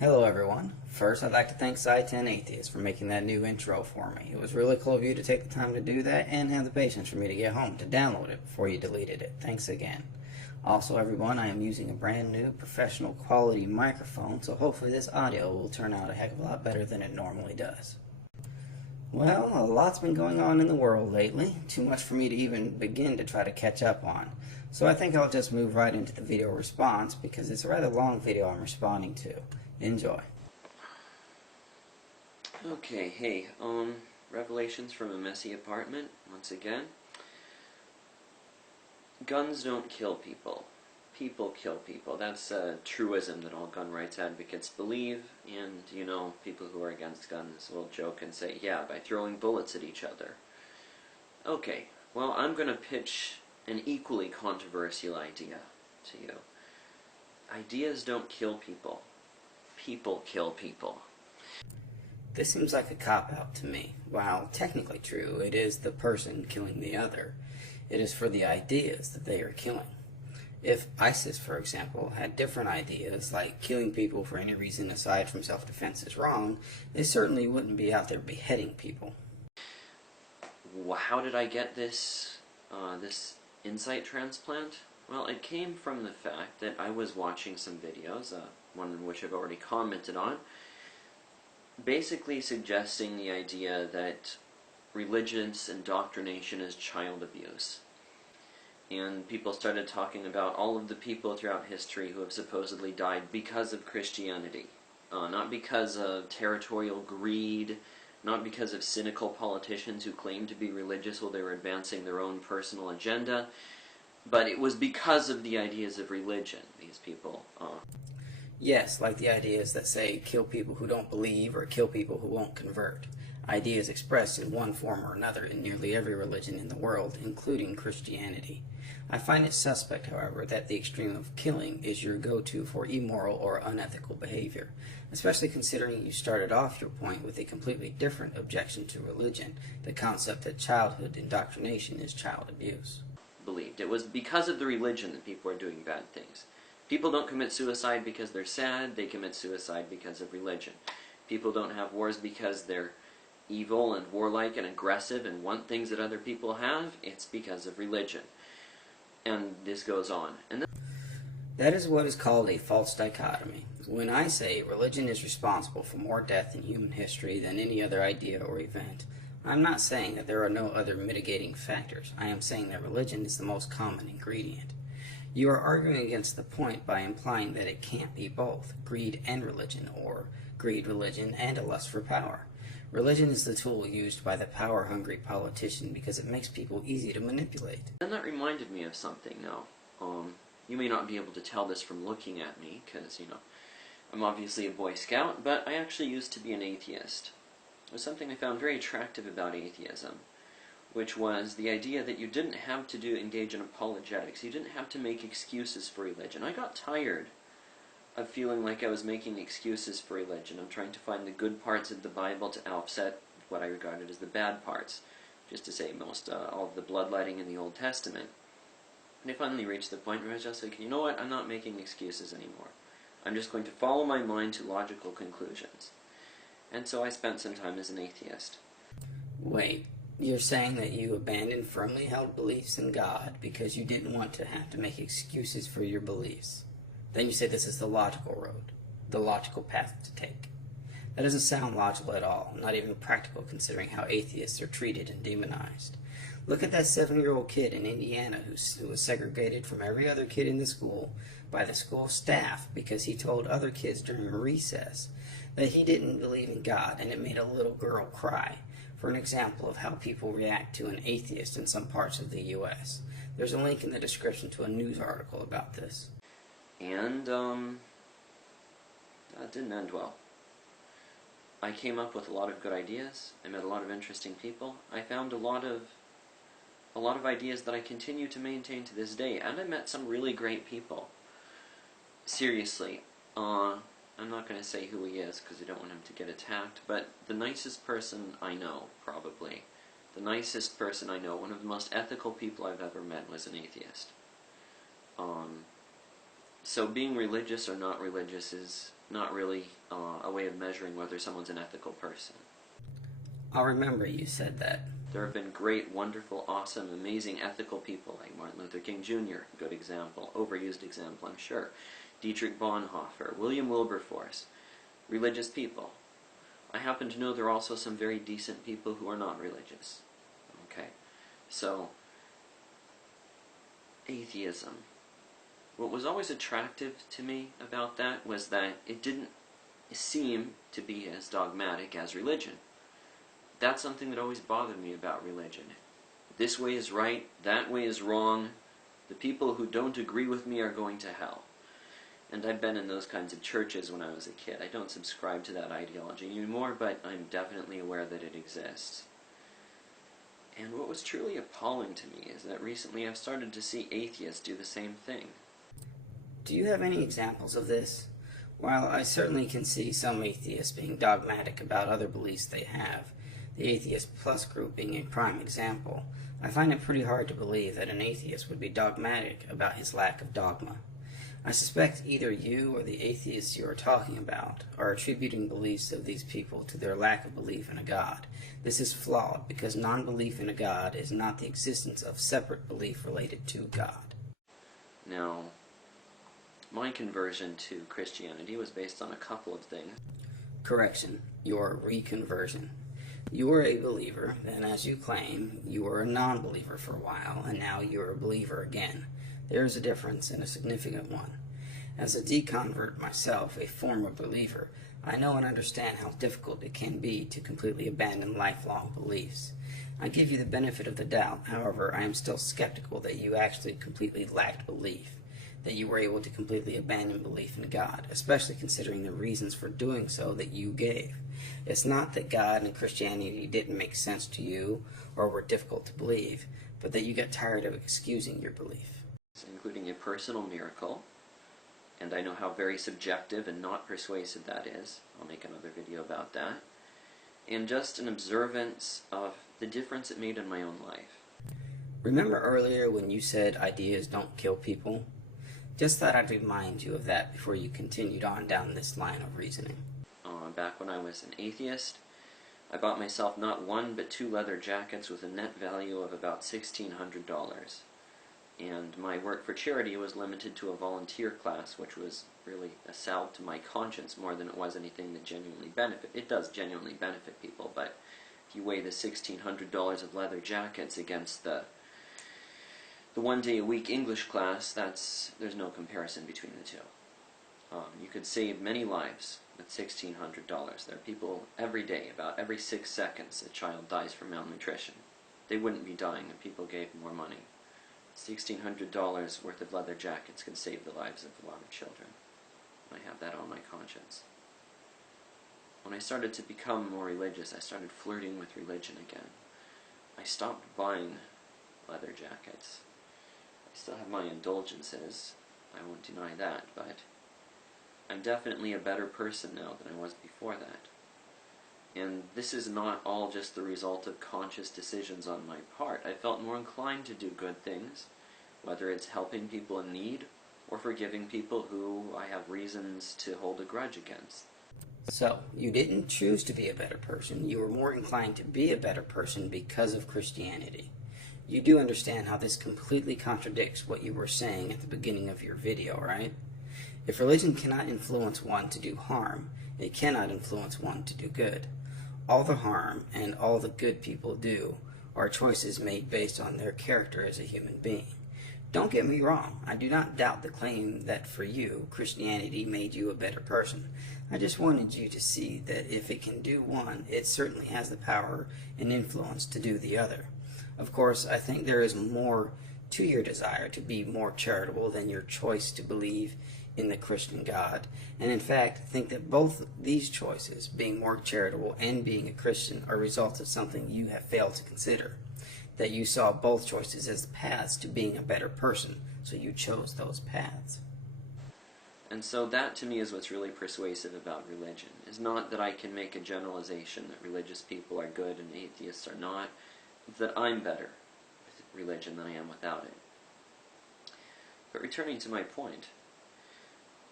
Hello everyone. First, I'd like to thank Sci-10 Atheist for making that new intro for me. It was really cool of you to take the time to do that and have the patience for me to get home to download it before you deleted it. Thanks again. Also everyone, I am using a brand new professional quality microphone, so hopefully this audio will turn out a heck of a lot better than it normally does. Well, a lot's been going on in the world lately, too much for me to even begin to try to catch up on. So I think I'll just move right into the video response because it's a rather long video I'm responding to. Enjoy. Okay, hey, revelations from a messy apartment, once again. Guns don't kill people. People kill people. That's a truism that all gun rights advocates believe, and, you know, people who are against guns will joke and say, yeah, by throwing bullets at each other. Okay, well, I'm going to pitch an equally controversial idea to you. Ideas don't kill people. People kill people. This seems like a cop-out to me. While technically true, it is the person killing the other. It is for the ideas that they are killing. If ISIS, for example, had different ideas, like killing people for any reason aside from self-defense is wrong, they certainly wouldn't be out there beheading people. How did I get this insight transplant? Well, it came from the fact that I was watching some videos, one in which I've already commented on, basically suggesting the idea that religious indoctrination is child abuse. And people started talking about all of the people throughout history who have supposedly died because of Christianity. Not because of territorial greed, not because of cynical politicians who claimed to be religious while they were advancing their own personal agenda, but it was because of the ideas of religion, these people. Yes, like the ideas that say kill people who don't believe or kill people who won't convert. Ideas expressed in one form or another in nearly every religion in the world, including Christianity. I find it suspect, however, that the extreme of killing is your go-to for immoral or unethical behavior, especially considering you started off your point with a completely different objection to religion, the concept that childhood indoctrination is child abuse. Believed. It was because of the religion that people are doing bad things. People don't commit suicide because they're sad, they commit suicide because of religion. People don't have wars because they're evil and warlike and aggressive and want things that other people have. It's because of religion. And this goes on. And that is what is called a false dichotomy. When I say religion is responsible for more death in human history than any other idea or event, I'm not saying that there are no other mitigating factors. I am saying that religion is the most common ingredient. You are arguing against the point by implying that it can't be both, greed and religion, or greed, religion, and a lust for power. Religion is the tool used by the power-hungry politician because it makes people easy to manipulate. And that reminded me of something now. You may not be able to tell this from looking at me, because, you know, I'm obviously a Boy Scout, but I actually used to be an atheist. It was something I found very attractive about atheism, which was the idea that you didn't have to engage in apologetics. You didn't have to make excuses for religion. I got tired of feeling like I was making excuses for religion. I'm trying to find the good parts of the Bible to offset what I regarded as the bad parts. Just to say all of the bloodletting in the Old Testament. And I finally reached the point where I was just like, you know what, I'm not making excuses anymore. I'm just going to follow my mind to logical conclusions. And so I spent some time as an atheist. Wait, you're saying that you abandoned firmly held beliefs in God because you didn't want to have to make excuses for your beliefs. Then you say this is the logical road, the logical path to take. That doesn't sound logical at all, not even practical considering how atheists are treated and demonized. Look at that 7-year-old kid in Indiana who was segregated from every other kid in the school by the school staff because he told other kids during recess that he didn't believe in God, and it made a little girl cry. For an example of how people react to an atheist in some parts of the U.S. There's a link in the description to a news article about this. And, that didn't end well. I came up with a lot of good ideas. I met a lot of interesting people. I found a lot of ideas that I continue to maintain to this day, and I met some really great people. Seriously, I'm not going to say who he is because I don't want him to get attacked, but the nicest person I know, probably. The nicest person I know, one of the most ethical people I've ever met, was an atheist. So being religious or not religious is not really a way of measuring whether someone's an ethical person. I'll remember you said that. There have been great, wonderful, awesome, amazing ethical people like Martin Luther King Jr., good example, overused example, I'm sure, Dietrich Bonhoeffer, William Wilberforce, religious people. I happen to know there are also some very decent people who are not religious. Okay, so, atheism. What was always attractive to me about that was that it didn't seem to be as dogmatic as religion. That's something that always bothered me about religion. This way is right, that way is wrong. The people who don't agree with me are going to hell. And I've been in those kinds of churches when I was a kid. I don't subscribe to that ideology anymore, but I'm definitely aware that it exists. And what was truly appalling to me is that recently I've started to see atheists do the same thing. Do you have any examples of this? While I certainly can see some atheists being dogmatic about other beliefs they have, the Atheist Plus group being a prime example, I find it pretty hard to believe that an atheist would be dogmatic about his lack of dogma. I suspect either you or the atheists you are talking about are attributing beliefs of these people to their lack of belief in a God. This is flawed because non-belief in a God is not the existence of separate belief related to God. Now, my conversion to Christianity was based on a couple of things. Correction, your reconversion. You were a believer, then as you claim, you were a non-believer for a while, and now you are a believer again. There is a difference, and a significant one. As a deconvert myself, a former believer, I know and understand how difficult it can be to completely abandon lifelong beliefs. I give you the benefit of the doubt, however, I am still skeptical that you actually completely lacked belief, that you were able to completely abandon belief in God, especially considering the reasons for doing so that you gave. It's not that God and Christianity didn't make sense to you or were difficult to believe, but that you got tired of excusing your belief. Including a personal miracle, and I know how very subjective and not persuasive that is. I'll make another video about that. And just an observance of the difference it made in my own life. Remember earlier when you said ideas don't kill people? Just thought I'd remind you of that before you continued on down this line of reasoning. Back when I was an atheist, I bought myself not one but 2 leather jackets with a net value of about $1,600. And my work for charity was limited to a volunteer class, which was really a salve to my conscience more than it was anything that genuinely benefit. It does genuinely benefit people, but if you weigh the $1,600 of leather jackets against the one-day-a-week English class, there's no comparison between the two. You could save many lives with $1,600. There are people every day, about every 6 seconds, a child dies from malnutrition. They wouldn't be dying if people gave more money. $1,600 worth of leather jackets can save the lives of a lot of children. I have that on my conscience. When I started to become more religious, I started flirting with religion again. I stopped buying leather jackets. I still have my indulgences, I won't deny that, but I'm definitely a better person now than I was before that. And this is not all just the result of conscious decisions on my part. I felt more inclined to do good things, whether it's helping people in need or forgiving people who I have reasons to hold a grudge against. So, you didn't choose to be a better person. You were more inclined to be a better person because of Christianity. You do understand how this completely contradicts what you were saying at the beginning of your video, right? If religion cannot influence one to do harm, it cannot influence one to do good. All the harm and all the good people do are choices made based on their character as a human being. Don't get me wrong, I do not doubt the claim that for you, Christianity made you a better person. I just wanted you to see that if it can do one, it certainly has the power and influence to do the other. Of course, I think there is more to your desire to be more charitable than your choice to believe in the Christian God, and in fact think that both these choices, being more charitable and being a Christian, are results of something you have failed to consider. That you saw both choices as paths to being a better person, so you chose those paths. And so that to me is what's really persuasive about religion, is not that I can make a generalization that religious people are good and atheists are not, it's that I'm better with religion than I am without it. But returning to my point,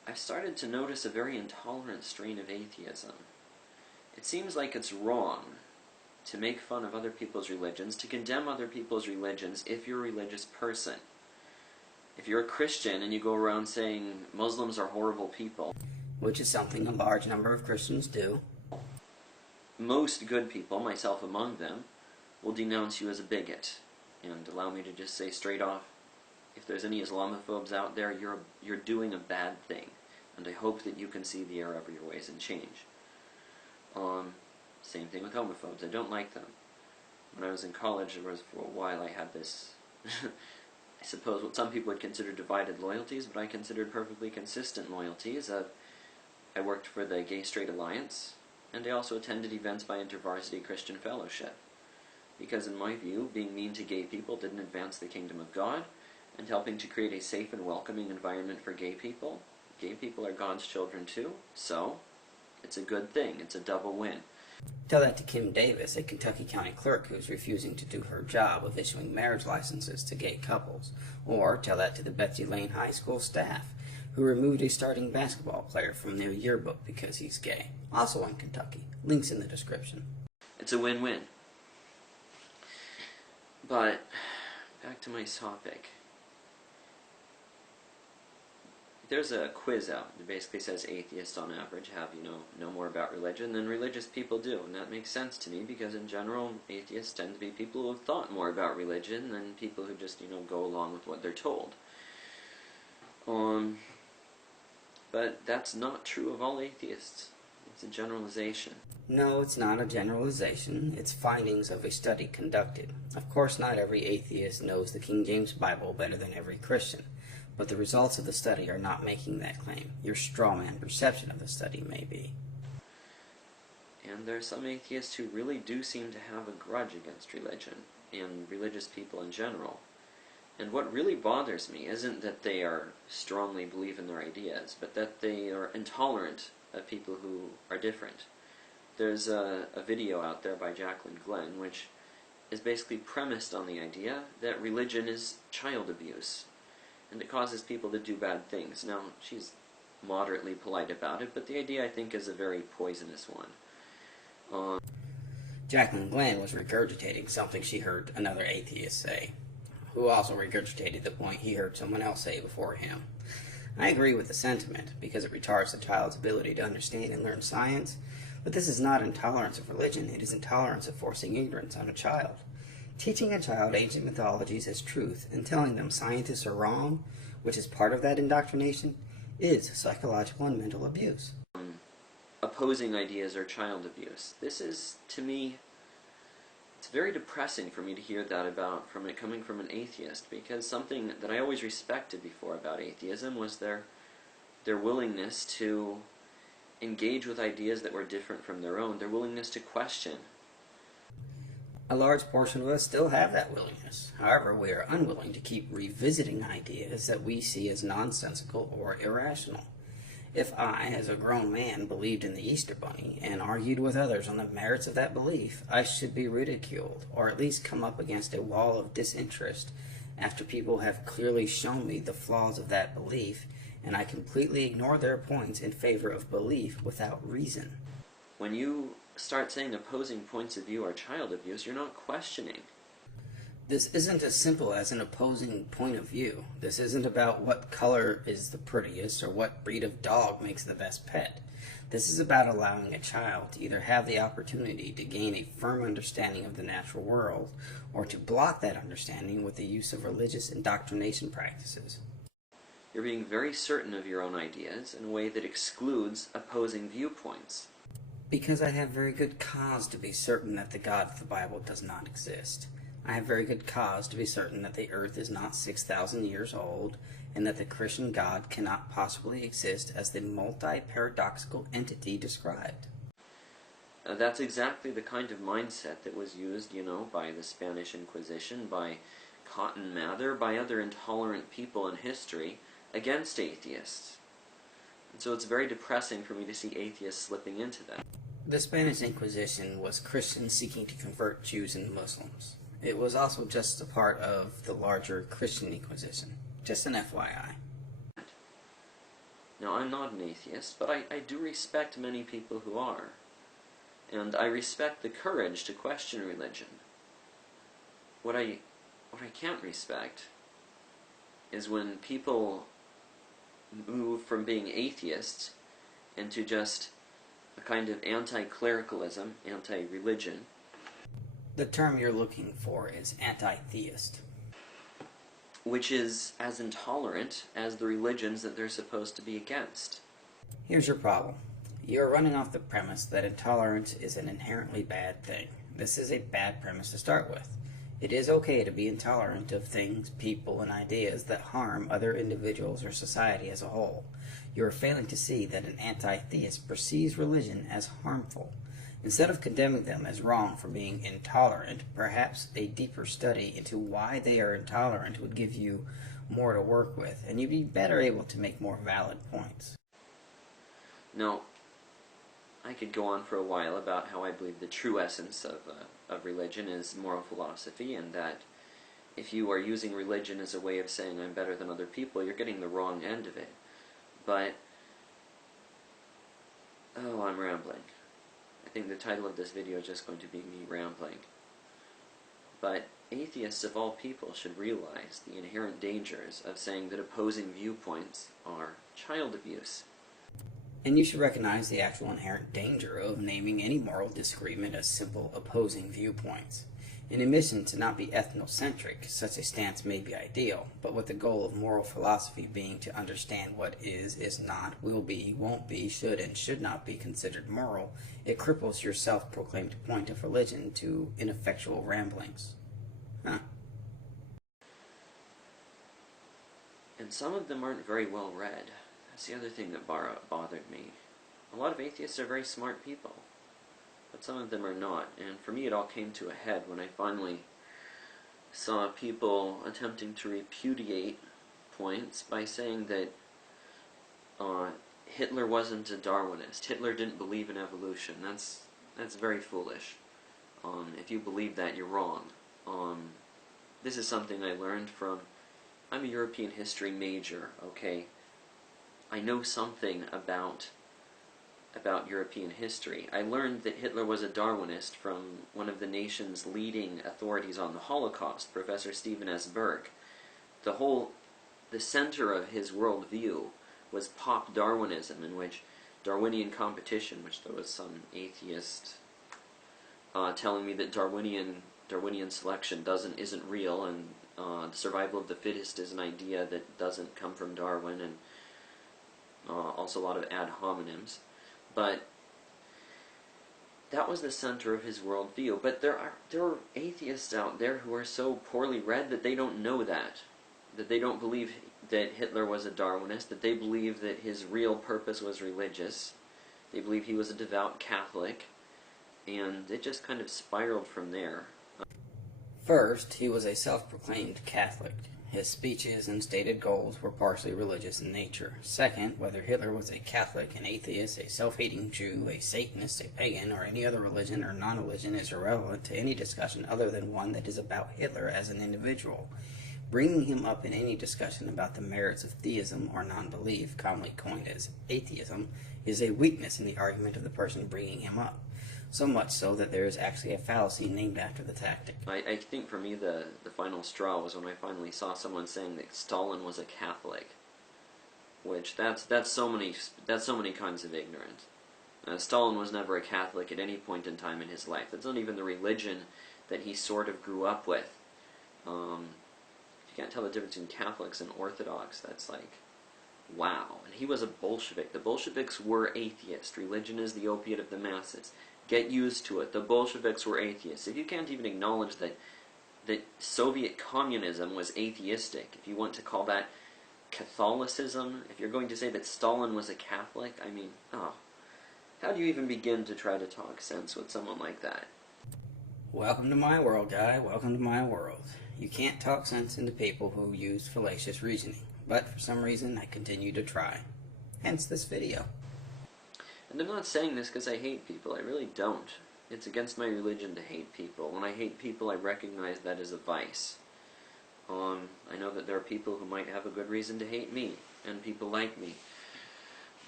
I've started to notice a very intolerant strain of atheism. It seems like it's wrong to make fun of other people's religions, to condemn other people's religions if you're a religious person. If you're a Christian and you go around saying Muslims are horrible people, which is something a large number of Christians do, most good people, myself among them, will denounce you as a bigot and allow me to just say straight off, if there's any Islamophobes out there, you're doing a bad thing, and I hope that you can see the error of your ways and change. Same thing with homophobes. I don't like them. When I was in college, there was for a while I had this, I suppose what some people would consider divided loyalties, but I considered perfectly consistent loyalties. I worked for the Gay Straight Alliance, and I also attended events by InterVarsity Christian Fellowship. Because in my view, being mean to gay people didn't advance the kingdom of God, and helping to create a safe and welcoming environment for gay people are God's children too, so it's a good thing. It's a double win. Tell that to Kim Davis, a Kentucky County clerk who's refusing to do her job of issuing marriage licenses to gay couples. Or tell that to the Betsy Lane High School staff, who removed a starting basketball player from their yearbook because he's gay. Also in Kentucky. Links in the description. It's a win-win. But, back to my topic. There's a quiz out that basically says atheists on average have, know more about religion than religious people do. And that makes sense to me because in general, atheists tend to be people who have thought more about religion than people who just, go along with what they're told. But that's not true of all atheists. It's a generalization. No, it's not a generalization. It's findings of a study conducted. Of course, not every atheist knows the King James Bible better than every Christian. But the results of the study are not making that claim. Your strawman perception of the study may be. And there are some atheists who really do seem to have a grudge against religion, and religious people in general. And what really bothers me isn't that they strongly believe in their ideas, but that they are intolerant of people who are different. There's a video out there by Jacqueline Glenn, which is basically premised on the idea that religion is child abuse, and it causes people to do bad things. Now, she's moderately polite about it, but the idea, I think, is a very poisonous one. Jacqueline Glenn was regurgitating something she heard another atheist say, who also regurgitated the point he heard someone else say before him. I agree with the sentiment, because it retards the child's ability to understand and learn science, but this is not intolerance of religion, it is intolerance of forcing ignorance on a child. Teaching a child ancient mythologies as truth and telling them scientists are wrong, which is part of that indoctrination, is psychological and mental abuse. Opposing ideas are child abuse. This is, to me, it's very depressing for me to hear that from it coming from an atheist, because something that I always respected before about atheism was their willingness to engage with ideas that were different from their own, their willingness to question. A large portion of us still have that willingness. However, we are unwilling to keep revisiting ideas that we see as nonsensical or irrational. If I, as a grown man, believed in the Easter Bunny and argued with others on the merits of that belief, I should be ridiculed, or at least come up against a wall of disinterest after people have clearly shown me the flaws of that belief, and I completely ignore their points in favor of belief without reason. When you start saying opposing points of view are child abuse, you're not questioning. This isn't as simple as an opposing point of view. This isn't about what color is the prettiest or what breed of dog makes the best pet. This is about allowing a child to either have the opportunity to gain a firm understanding of the natural world or to block that understanding with the use of religious indoctrination practices. You're being very certain of your own ideas in a way that excludes opposing viewpoints. Because I have very good cause to be certain that the God of the Bible does not exist. I have very good cause to be certain that the earth is not 6,000 years old, and that the Christian God cannot possibly exist as the multi-paradoxical entity described. That's exactly the kind of mindset that was used, by the Spanish Inquisition, by Cotton Mather, by other intolerant people in history against atheists. And so it's very depressing for me to see atheists slipping into that. The Spanish Inquisition was Christians seeking to convert Jews and Muslims. It was also just a part of the larger Christian Inquisition. Just an FYI. Now, I'm not an atheist, but I do respect many people who are. And I respect the courage to question religion. What I can't respect is when people move from being atheists into just a kind of anti-clericalism, anti-religion. The term you're looking for is anti-theist. Which is as intolerant as the religions that they're supposed to be against. Here's your problem. You're running off the premise that intolerance is an inherently bad thing. This is a bad premise to start with. It is okay to be intolerant of things, people, and ideas that harm other individuals or society as a whole. You are failing to see that an anti-theist perceives religion as harmful. Instead of condemning them as wrong for being intolerant, perhaps a deeper study into why they are intolerant would give you more to work with, and you'd be better able to make more valid points. Now, I could go on for a while about how I believe the true essence of religion is moral philosophy, and that if you are using religion as a way of saying I'm better than other people, you're getting the wrong end of it. But, oh, I'm rambling. I think the title of this video is just going to be me rambling. But atheists of all people should realize the inherent dangers of saying that opposing viewpoints are child abuse. And you should recognize the actual inherent danger of naming any moral disagreement as simple opposing viewpoints. In admission to not be ethnocentric, such a stance may be ideal, but with the goal of moral philosophy being to understand what is not, will be, won't be, should, and should not be considered moral, it cripples your self-proclaimed point of religion to ineffectual ramblings. Huh. And some of them aren't very well read. That's the other thing that bothered me. A lot of atheists are very smart people, but some of them are not. And for me it all came to a head when I finally saw people attempting to repudiate points by saying that Hitler wasn't a Darwinist. Hitler didn't believe in evolution. That's very foolish. If you believe that, you're wrong. This is something I learned from... I'm a European history major, okay? I know something about European history. I learned that Hitler was a Darwinist from one of the nation's leading authorities on the Holocaust, Professor Stephen S. Burke. The center of his worldview was pop Darwinism, in which Darwinian competition, which there was some atheist telling me that Darwinian selection isn't real, and the survival of the fittest is an idea that doesn't come from Darwin, and also a lot of ad hominems. But that was the center of his worldview. But there are atheists out there who are so poorly read that they don't know that they don't believe that Hitler was a Darwinist, that they believe that his real purpose was religious. They believe he was a devout Catholic, and it just kind of spiraled from there. First, he was a self-proclaimed Catholic. His speeches and stated goals were partially religious in nature. Second, whether Hitler was a Catholic, an atheist, a self-hating Jew, a Satanist, a pagan, or any other religion or non-religion is irrelevant to any discussion other than one that is about Hitler as an individual. Bringing him up in any discussion about the merits of theism or non-belief, commonly coined as atheism, is a weakness in the argument of the person bringing him up. So much so that there is actually a fallacy named after the tactic. I think for me the final straw was when I finally saw someone saying that Stalin was a Catholic, which that's so many kinds of ignorance. Stalin was never a Catholic at any point in time in his life. That's not even the religion that he sort of grew up with. You can't tell the difference between Catholics and Orthodox. That's like, wow. And he was a Bolshevik. The Bolsheviks were atheists. Religion is the opiate of the masses. Get used to it. The Bolsheviks were atheists. If you can't even acknowledge that Soviet communism was atheistic, if you want to call that Catholicism, if you're going to say that Stalin was a Catholic, I mean, oh, how do you even begin to try to talk sense with someone like that? Welcome to my world, guy. Welcome to my world. You can't talk sense into people who use fallacious reasoning, but for some reason I continue to try. Hence this video. And I'm not saying this because I hate people. I really don't. It's against my religion to hate people. When I hate people, I recognize that as a vice. I know that there are people who might have a good reason to hate me, and people like me.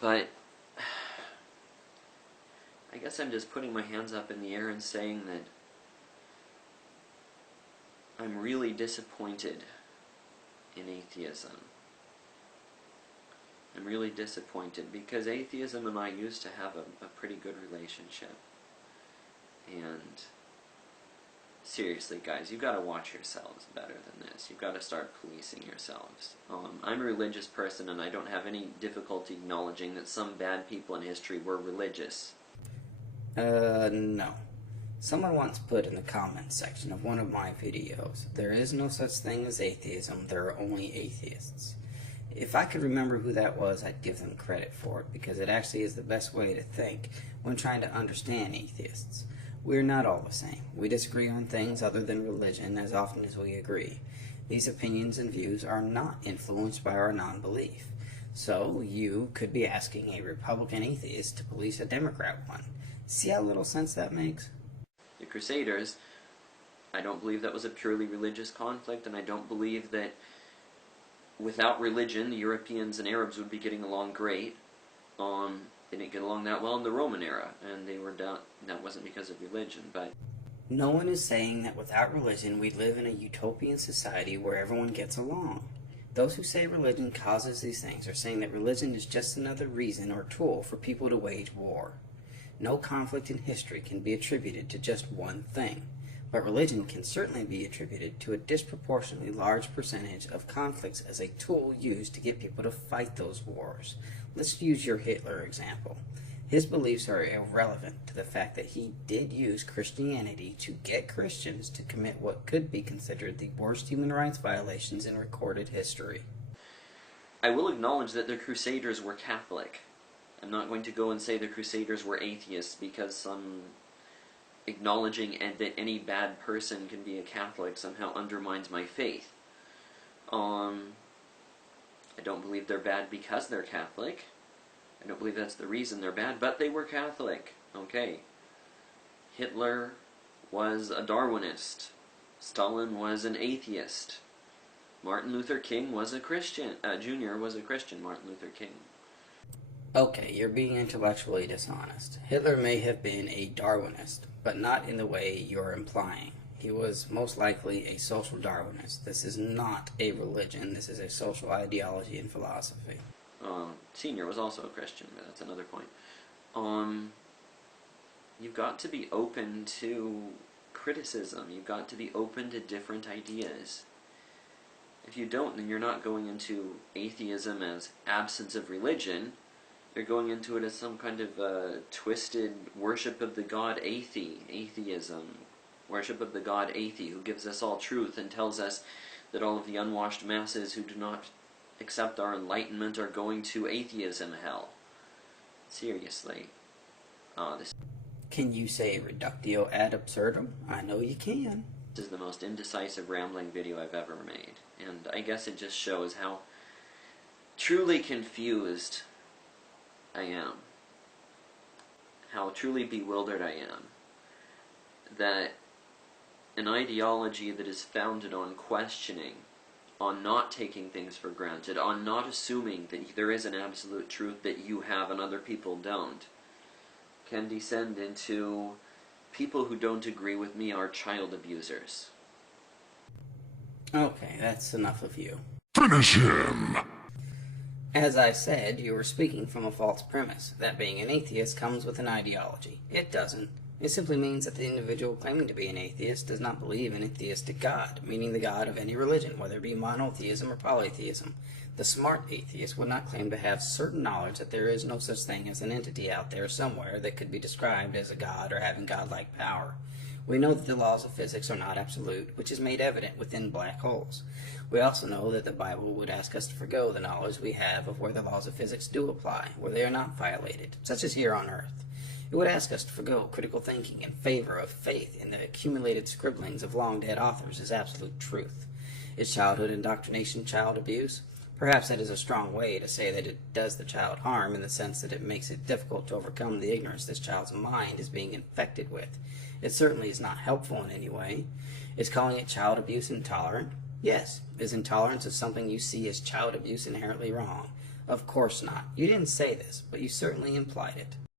But I guess I'm just putting my hands up in the air and saying that I'm really disappointed in atheism. I'm really disappointed because atheism and I used to have a pretty good relationship. And seriously, guys, you've got to watch yourselves better than this. You've got to start policing yourselves. I'm a religious person, and I don't have any difficulty acknowledging that some bad people in history were religious. No. Someone once put in the comments section of one of my videos, there is no such thing as atheism, there are only atheists. If I could remember who that was, I'd give them credit for it, because it actually is the best way to think when trying to understand atheists. We're not all the same. We disagree on things other than religion as often as we agree. These opinions and views are not influenced by our non-belief. So you could be asking a Republican atheist to police a Democrat one. See how little sense that makes? The Crusaders, I don't believe that was a purely religious conflict, and I don't believe that without religion the Europeans and Arabs would be getting along great. They didn't get along that well in the Roman era, and they were down. That wasn't because of religion, but no one is saying that without religion we live in a utopian society where everyone gets along. Those who say religion causes these things are saying that religion is just another reason or tool for people to wage war. No conflict in history can be attributed to just one thing, but religion can certainly be attributed to a disproportionately large percentage of conflicts as a tool used to get people to fight those wars. Let's use your Hitler example. His beliefs are irrelevant to the fact that he did use Christianity to get Christians to commit what could be considered the worst human rights violations in recorded history. I will acknowledge that the Crusaders were Catholic. I'm not going to go and say the Crusaders were atheists because acknowledging that any bad person can be a Catholic somehow undermines my faith. I don't believe they're bad because they're Catholic. I don't believe that's the reason they're bad, but they were Catholic. Okay. Hitler was a Darwinist. Stalin was an atheist. Martin Luther King was a Christian. Jr. was a Christian, Martin Luther King. Okay, you're being intellectually dishonest. Hitler may have been a Darwinist, but not in the way you're implying. He was most likely a social Darwinist. This is not a religion. This is a social ideology and philosophy. Senior was also a Christian, but that's another point. You've got to be open to criticism. You've got to be open to different ideas. If you don't, then you're not going into atheism as absence of religion. You're going into it as some kind of twisted worship of the god atheism. Worship of the god Athe, who gives us all truth and tells us that all of the unwashed masses who do not accept our enlightenment are going to atheism hell. Seriously. Can you say reductio ad absurdum? I know you can. This is the most indecisive rambling video I've ever made, and I guess it just shows how truly confused I am. How truly bewildered I am. That an ideology that is founded on questioning, on not taking things for granted, on not assuming that there is an absolute truth that you have and other people don't, can descend into people who don't agree with me are child abusers. Okay, that's enough of you. Finish him! As I said, you were speaking from a false premise. That being an atheist comes with an ideology. It doesn't. It simply means that the individual claiming to be an atheist does not believe in a theistic God, meaning the God of any religion, whether it be monotheism or polytheism. The smart atheist would not claim to have certain knowledge that there is no such thing as an entity out there somewhere that could be described as a God or having godlike power. We know that the laws of physics are not absolute, which is made evident within black holes. We also know that the Bible would ask us to forgo the knowledge we have of where the laws of physics do apply, where they are not violated, such as here on Earth. It would ask us to forgo critical thinking in favor of faith in the accumulated scribblings of long-dead authors as absolute truth. Is childhood indoctrination child abuse? Perhaps that is a strong way to say that it does the child harm in the sense that it makes it difficult to overcome the ignorance this child's mind is being infected with. It certainly is not helpful in any way. Is calling it child abuse intolerant? Yes. Is intolerance of something you see as child abuse inherently wrong? Of course not. You didn't say this, but you certainly implied it.